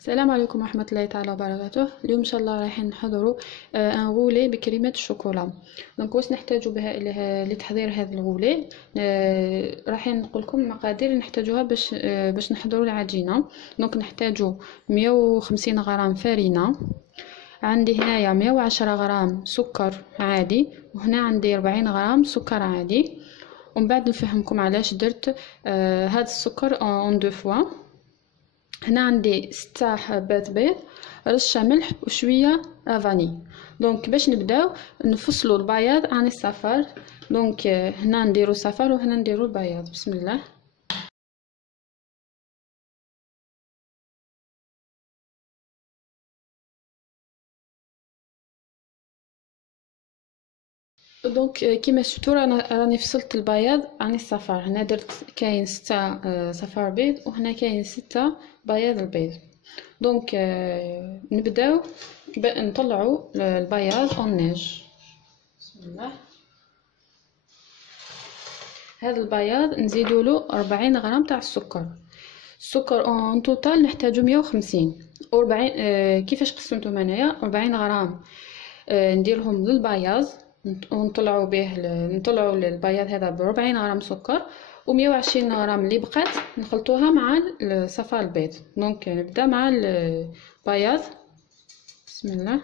السلام عليكم ورحمة الله تعالى وبركاته. اليوم ان شاء الله رايحين نحضروا ان غولي بكريمة الشوكولا. دونك واش نحتاجوا بها لتحضير هذا الغولي. رايحين نقول لكم المقادير اللي نحتاجوها باش نحضروا العجينة. دونك نحتاجوا 150 غرام فرينة، عندي هنايا 110 غرام سكر عادي، وهنا عندي 40 غرام سكر عادي. ومن بعد نفهمكم علاش درت هذا السكر اون دو فوا. هنا عندي 6 حبات بيض، رشه ملح وشويه فاني. دونك باش نبداو نفصلوا البياض عن الصفار. دونك هنا نديروا الصفار وهنا نديروا البياض. بسم الله. دونك كيما شفتوا راني فصلت البياض عن الصفار. هنا درت كاين 6 صفار بيض، وهنا كاين 6 بياض البيض. دونك نبداو نطلعوا البياض اون نيج. بسم الله. هذا البياض نزيدوا له 40 غرام تاع السكر اون توتال نحتاجو 150 و40. كيفاش قسمتهم انايا 40 غرام نديرهم للبياض ونطلعوا نطلعوا البياض هذا ب 40 غرام سكر، و120 غرام اللي بقات نخلطوها مع صفار البيض. دونك نبدا مع البياض. بسم الله.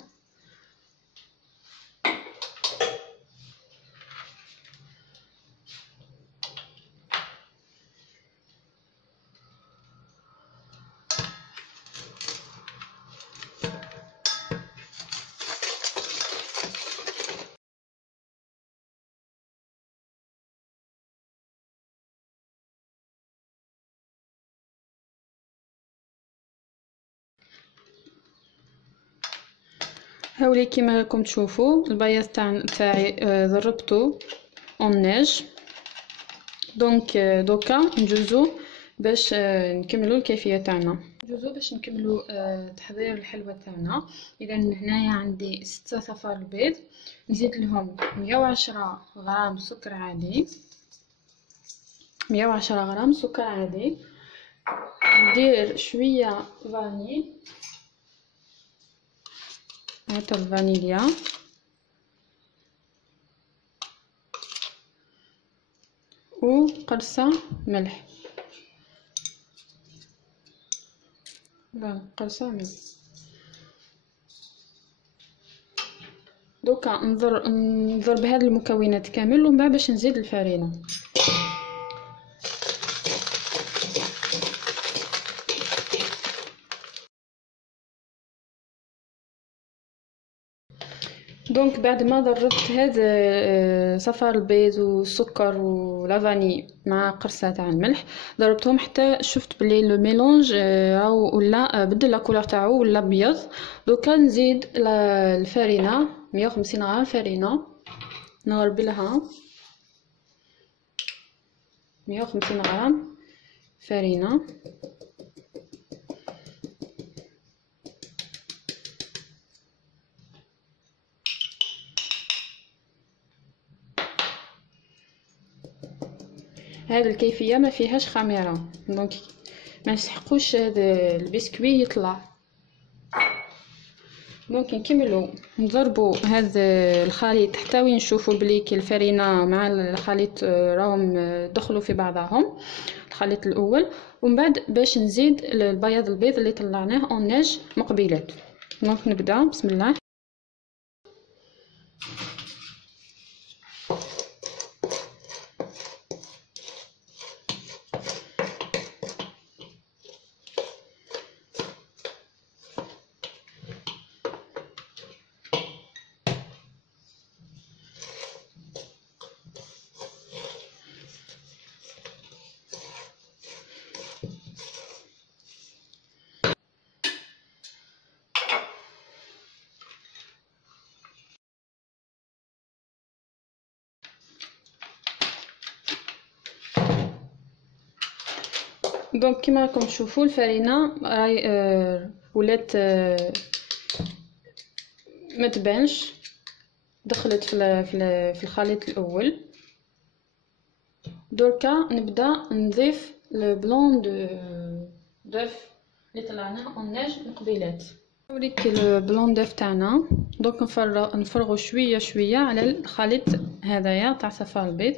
هاولي كيما راكم تشوفوا البياض تاعي ضربته اون نيج. دونك دوكا نجوزو باش نكملوا الكيفيه تاعنا. نجوزو باش نكملوا تحضير الحلوه تاعنا. اذا هنايا عندي 6 صفار البيض، نزيد لهم 110 غرام سكر عادي. 110 غرام سكر عادي. ندير شويه فاني، هذا الفانيليا، وقرصه ملح. قرصه ملح. دوكا نضرب هاد المكونات كامل، ومن بعد باش نزيد الفرينه. دونك بعد ما ضربت هذا صفار البيض والسكر واللافاني مع قرصه تاع الملح، ضربتهم حتى شفت بلي لو ميلونج راهو ولا بدل لا كولور تاعو ولا ابيض. دوكا نزيد الفرينه 150 غرام فرينه، نغرب لها 150 غرام فرينه. هذه الكيفيه ما فيهاش خميره، دونك ما نسحقوش هذا البسكوي يطلع. دونك نكملوا نضربوا هذا الخليط حتى وين نشوفوا بلي الفرينه مع الخليط راهم دخلوا في بعضهم، الخليط الاول. ومن بعد باش نزيد البياض البيض اللي طلعناه اون نيج مقبيلات. دونك نبدا. بسم الله. دونك كيما راكم تشوفوا الفرينه راهي ولات ما تبانش، دخلت في الخليط الاول. دركا نبدا نضيف البلون دوف اللي طلعناه اوناج مقبلات. نوريك البلون ديف تاعنا. دونك نفرغوا شويه شويه على الخليط هذايا تاع صفار البيض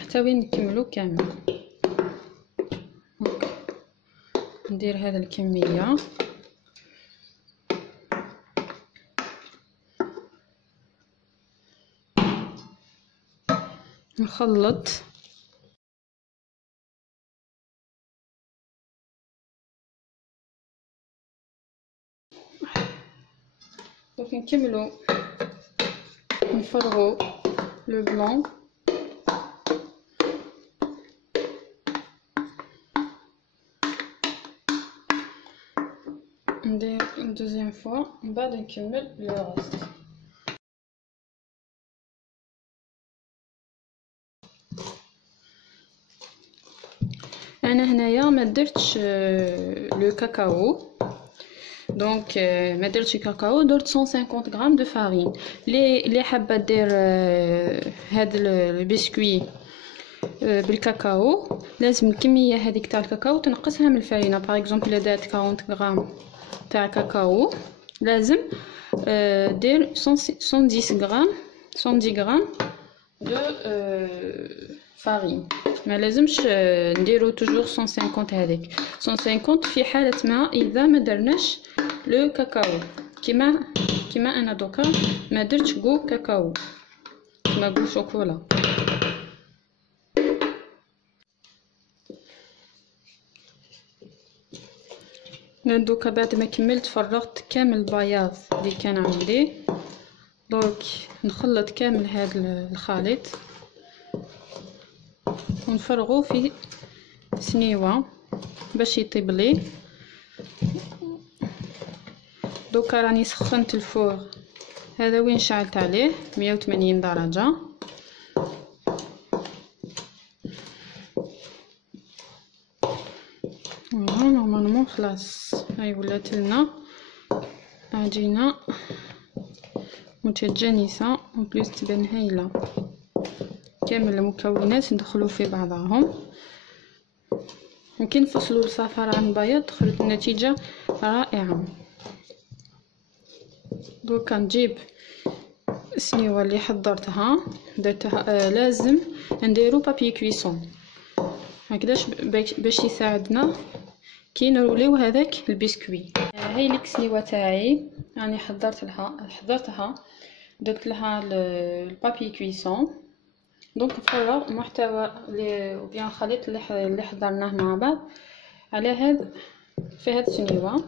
حتى وين نكملو كامل. ندير هذا الكميه نخلط دونك نكملو نفرغو لو بلون ندير دوزيام فوا من بعد نكمل لو ريست. انا هنايا ما درتش لو كاكاو دونك ما درتش كاكاو، درت 150 غرام دو فارين. لي حابه دير هاد البسكوي بالكاكاو لازم الكميه هذيك تاع الكاكاو تنقصها من الفارينه. باغ اكزومبل الا دارت 40 غرام تاع كاكاو لازم دير 110 غرام دو فارين. ما لازمش نديرو توجور 150 هذيك 150 في حاله ما اذا ما درناش لو كاكاو. كيما انا دوكا ما درتش غو كاكاو كيما غو شوكولا. دوكا بعد ما كملت فرغت كامل البياض اللي كان عندي. دونك نخلط كامل هذا الخليط ونفرغوه في سنيوه باش يطيب لي. دوكا راني سخنت الفور هذا وين شعلت عليه 180 درجه. نورمالمون خلاص هاي ولات لنا عجينه متجانسه وبليس تبان هايله. كامل المكونات ندخلوا في بعضهم ممكن نفصلوا الصفار عن البياض تخرج النتيجه رائعه. دوكا نجيب السنيوه اللي حضرتها درتها لازم نديرو بابي كويسون هكذاش باش يساعدنا كي نروليو هذاك البسكوي. هاي ليك السنيوه تاعي راني حضرتها درت لها البابي كويسون. دونك نفرغ محتوى بيان الخليط اللي حضرناه مع بعض على هذا في هذه السنيوه.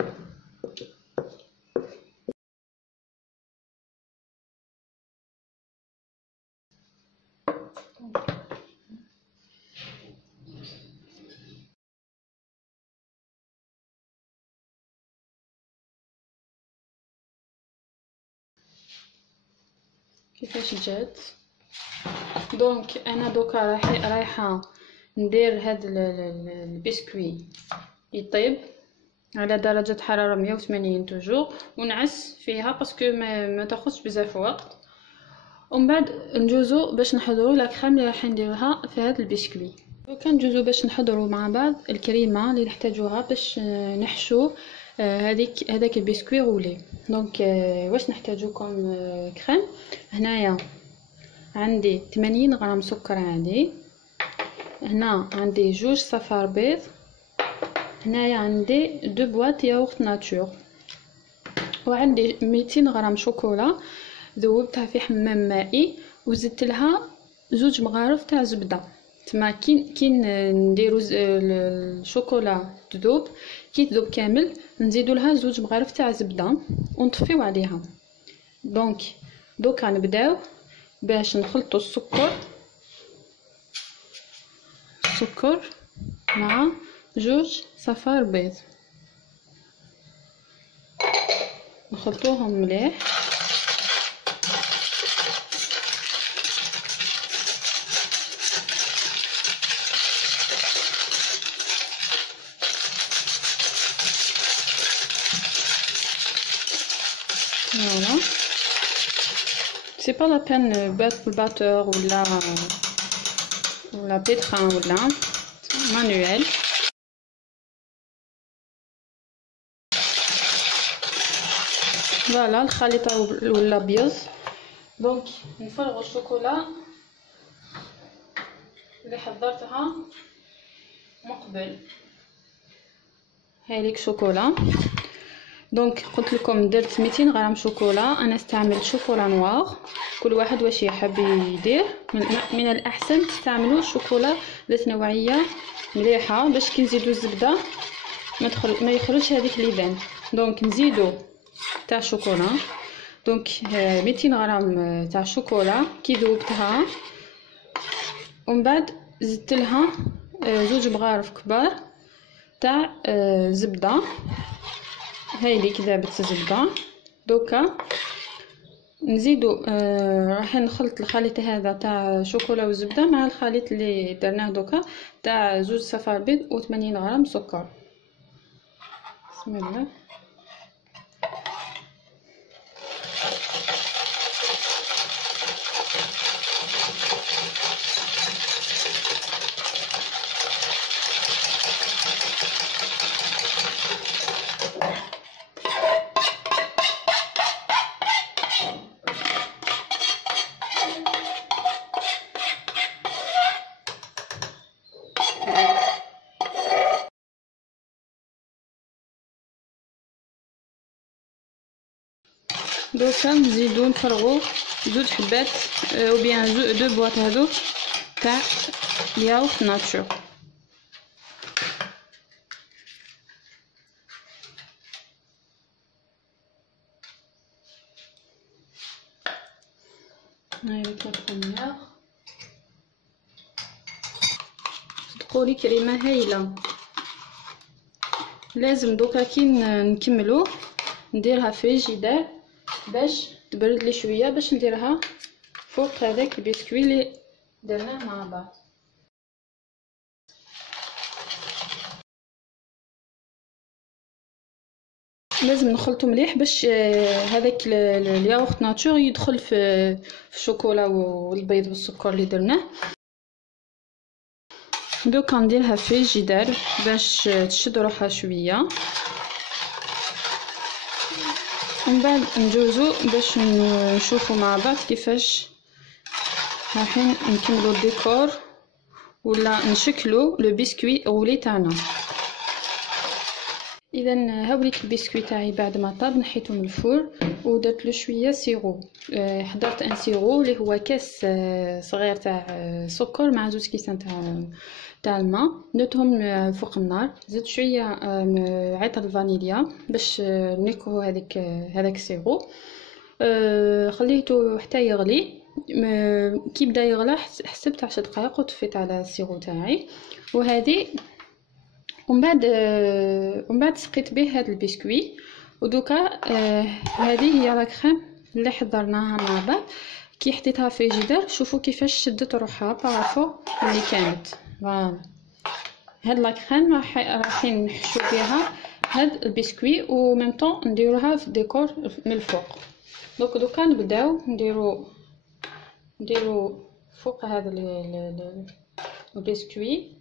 كيفاش جات. دونك انا دوكا رايحه ندير هذا البسكوي يطيب على درجه حراره 180 توجور ونعس فيها باسكو ما تاخذش بزاف وقت. ومن بعد نجوزو باش نحضروا لا كريم اللي راح نديرها في هذا البسكوي. دوكا نجوزو باش نحضروا مع بعض الكريمه اللي نحتاجوها باش نحشو هذاك البسكوي رولي. دونك واش نحتاجو كم كريم. هنايا عندي 80 غرام سكر عادي، هنا عندي 2 صفار بيض، هنايا عندي 2 بواط ياغورت ناتور، وعندي 200 غرام شوكولا ذوبتها في حمام مائي وزدت لها 2 مغارف تاع زبده. تما كي نديرو الشوكولا تذوب كي تذوب كامل نزيدو لها 2 مغارف تاع زبده ونطفيو عليها. دونك دوكا نبداو باش نخلطوا السكر مع 2 صفار بيض نخلطوهم مليح. Voilà. C'est pas la peine de battre le batteur ou la pétrin ou la manuel. فوالا الخليط ولا ابيض. دونك نفرغوا الشوكولا اللي حضرتها مقبل. هذيك شوكولا. دونك قلت لكم درت 200 غرام شوكولا، انا استعملت شوكولا نوار. كل واحد واش يحب يدير. من الاحسن تستعملوا شوكولا ذات نوعيه مليحه باش كي نزيدوا الزبده ما يخرجش هذيك ليبان. دونك نزيدوا تاع شوكولا. دونك 200 غرام تاع شوكولا كي ذوبتها، ومن بعد زدت لها 2 بغارف كبار تاع زبده. هايليك ذابت الزبده. دوكا نزيدو راح نخلط الخليط هذا تاع شوكولا والزبده مع الخليط اللي درناه دوكا تاع 2 صفار بيض و80 غرام سكر. بسم الله. دوكا نزيدو نفرغو 2 حبات او بيان 2 بواط هذوك تاع ياغورت ناتشور. هاي الكمية. صدقولي كريمه هايله. لازم دوكا كي نكملو نديرها فريجيدير باش تبرد لي شويه باش نديرها فوق هذاك البسكوي اللي درناه مع بعض. لازم نخلطو مليح باش هذاك الياغورت ناتشور يدخل في الشوكولا والبيض والسكر اللي درناه. دوكا نديرها فريجيدير باش تشد روحها شويه، ومن بعد ندوزو باش نشوفو مع بعض كيفاش رايحين نكملو الديكور ولا نشكلو لو بسكوي غولي تاعنا. اذا هاوليك البسكوي تاعي بعد ما طاب نحيته من الفور ودرت له شويه سيرو. حضرت ان سيرو اللي هو كاس صغير تاع سكر مع 2 كيسان تاع الماء. درتهم فوق النار. زدت شويه عطر الفانيليا باش نكهو هذاك السيرو. خليته حتى يغلي. كي بدا يغلى حسبت 10 دقائق وطفيت على السيرو تاعي. وهذه ومن بعد سقيت به هذا البسكوي. ودوكا هذه هي لا كريم اللي حضرناها مع بعض. كي حطيتها في الفريجيدير شوفوا كيفاش شدت روحها بارافو اللي كانت. فوالا هاد لا كريم رايحين نحشو بها هاد البسكوي وميم طون نديروها في الديكور من الفوق. دوكا نبداو نديرو فوق هذا البسكوي.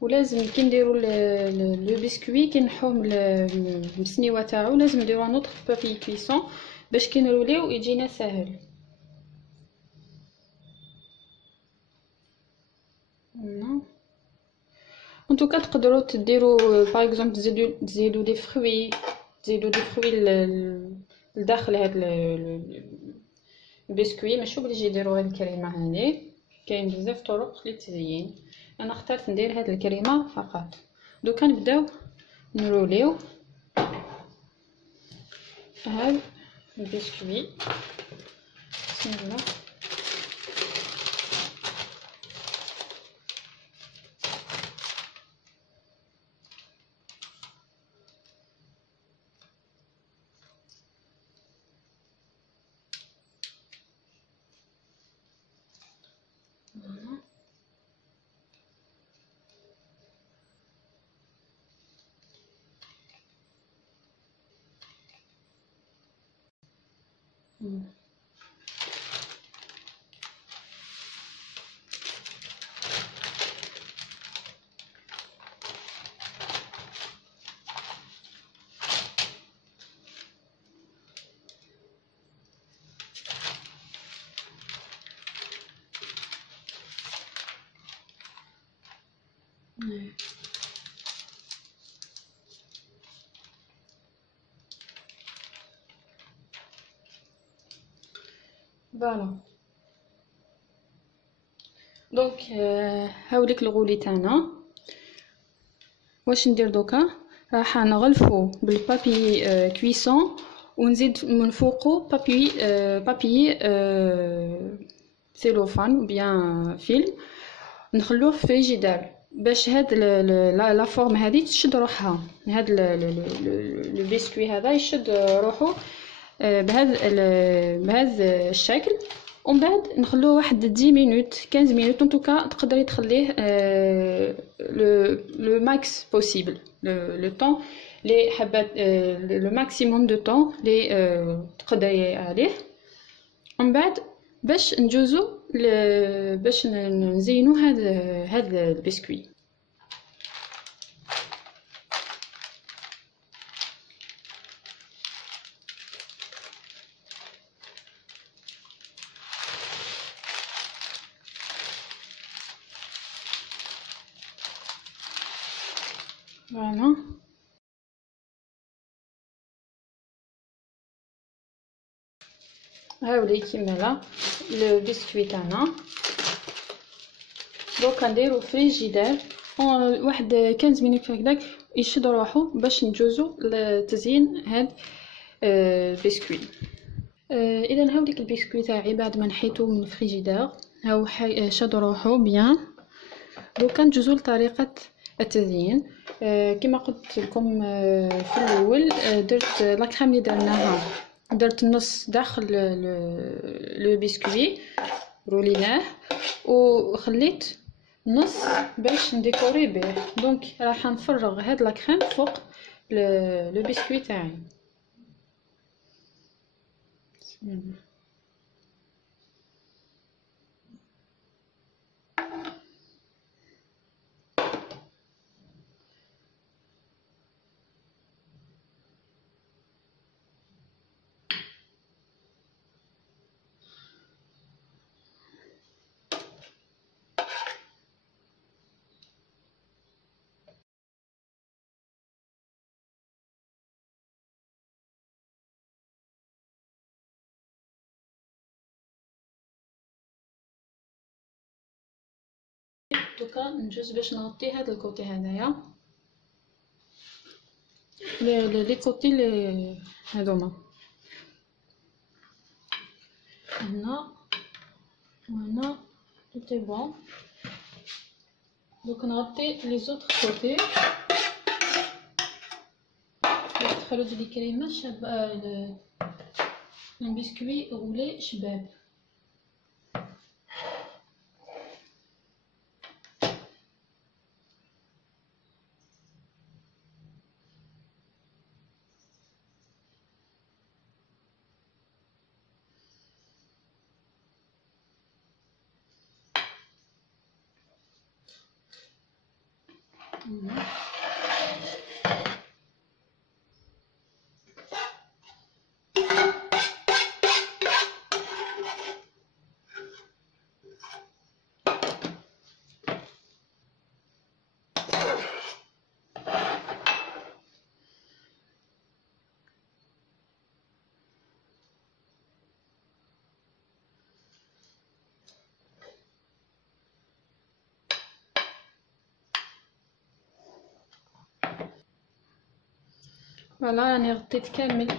ولازم كي نديرو لو بسكوي كي نحوه من المسنيوه تاعو لازم نديرو نوتر بابي كويسون باش كي نروليو يجينا ساهل. ان توكا تقدروا تديروا باغ اكزومبل تزيدوا دي فروي لداخل هاد البسكوي. ماشي اوبليجي ديروا هاد الكريمه هذه. كاين بزاف طرق للتزيين. انا اخترت ندير هاد الكريمه فقط. دوكا نبداو نروليو هاد البسكوي. بسم الله. فوالا. دونك هاوليك الغولي تاعنا. واش ندير دوكا؟ راح نغلفو بالبابي كويسون ونزيد من فوقو بابي سيلوفان بيان فيلم، نخلوه في فريجيدار باش هاد لا فورم هذه تشد روحها. هاد لو بسكوي هذا يشد روحو بهذا الشكل. ومن بعد نخلوه واحد 10 مينوت 15 مينوت ان توكا. تقدري تخليه لو ماكس بوسيبل لو طون لي حبات لو ماكسيموم دو طون لي تقدري عليه. ومن بعد باش نجوزو باش نزينو هذا البسكوي. فوالا. هاولي كيما لو بسكوي تاعنا. دوكا نديرو فريجيدار واحد 15 مينوت هكذاك يشد روحو باش نجوزو لتزيين هاد البسكوي. اذا هاوليك البسكوي تاعي بعد ما نحيتو من الفريجيدار هاو شد روحو بيان. دوكا نجوزو لطريقه التزيين. كما قلت لكم في الاول درت لاكريم اللي درناها، درت النص داخل لو بسكوي روليناه وخليت نص باش نديكوري به. دونك راح نفرغ هاد لاكريم فوق لو بسكوي تاعي. دوكا نجوز باش نغطي هذا الكوتي هذايا لي كوتي لي هذوما هنا وهنا توتي بون. دوك نغطي لي زوطر كوتي باش تخرج لي كريمه شابه البسكوي غولي شباب. فوالا راني غطيت كامل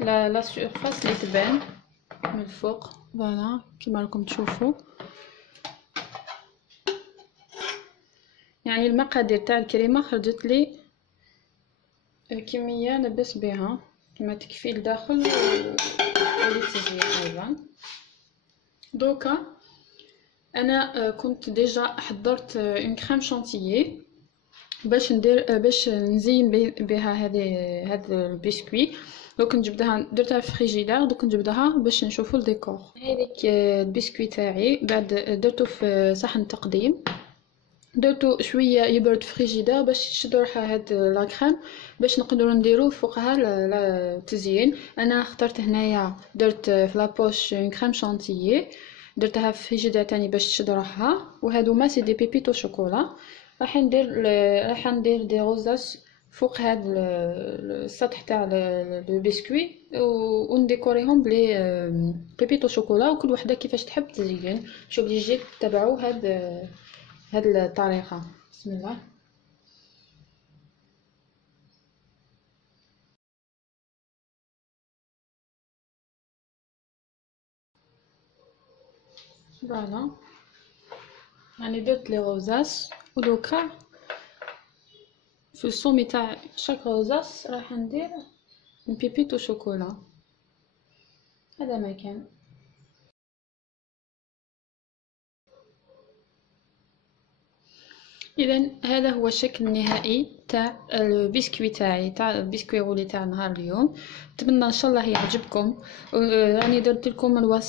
لا سيرفاس اللي تبان من الفوق. فوالا كيما راكم تشوفوا يعني المقادير تاع الكريمه خرجت لي كميه لبس بها كما تكفي لداخل وللتزيين ايضا. دوكا انا كنت ديجا حضرت اون كريم شانتيي باش ندير باش نزين بها هذا البسكوي. دوك نجبدها درتها في فريجيدار. دوك نجبدها باش نشوفوا الديكور. هذيك البسكوي تاعي بعد درته في صحن تقديم، درتو شويه يبرد في فريجيدار باش يشد روحها هاد لاكريم باش نقدروا نديرو فوقها التزيين. انا اخترت هنايا درت في لابوش اون كريم شانتيي درتها في فريجيدار تاني باش تشد روحها. وهادوما سي دي بيبيتو شوكولا راح ندير دي غوزاس فوق هاد السطح تاع لو بسكوي، ونديكوريهم بلي بيبيتو شوكولا، وكل وحده كيفاش تحب تزين. مش اوبليجي تتبعوا هاد الطريقه. بسم الله. فوالا راني درت لي غوزاس، ودوكا في الصومي تاع شاك غوزاس راح ندير بيبيتو شوكولا. هذا ما كان. اذا هذا هو الشكل النهائي تاع البسكوي تاعي، تاع البسكوي غولي تاع نهار اليوم. نتمنى ان شاء الله يعجبكم. راني درت لكم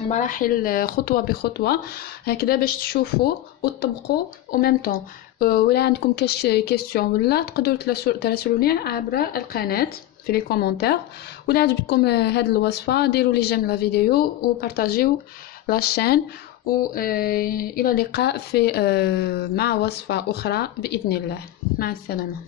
المراحل خطوه بخطوه هكذا باش تشوفوا وتطبقوا او ميم طون. ولا عندكم كاش كيستيون ولا تقدروا تراسلوني عبر القناه في لي كومونتير. ولا عجبتكم هذه الوصفه ديروا لي جيم لا فيديو وبارطاجيو لاشين. وإلى اللقاء في مع وصفة أخرى بإذن الله. مع السلامة.